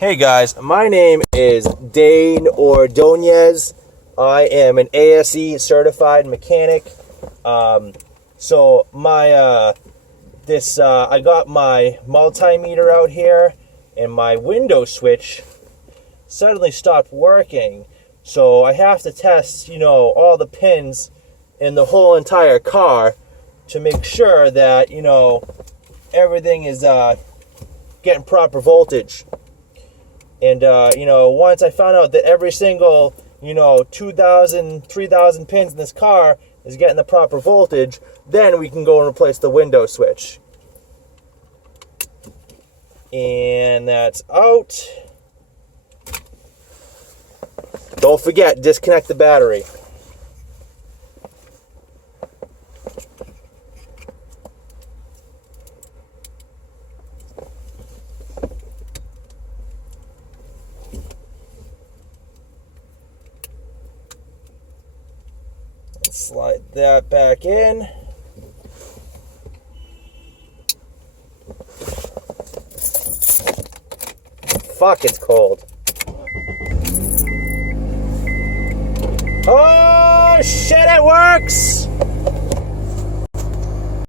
Hey guys, my name is DAYAN ORDOñEZ. I am an ASE certified mechanic. I got my multimeter out here, and my window switch suddenly stopped working. So I have to test, all the pins in the whole entire car to make sure that, everything is getting proper voltage. And, once I found out that every single, 2,000, 3,000 pins in this car is getting the proper voltage, then we can go and replace the window switch. And that's out. Don't forget, disconnect the battery. Slide that back in. Fuck, it's cold. Oh shit, it works!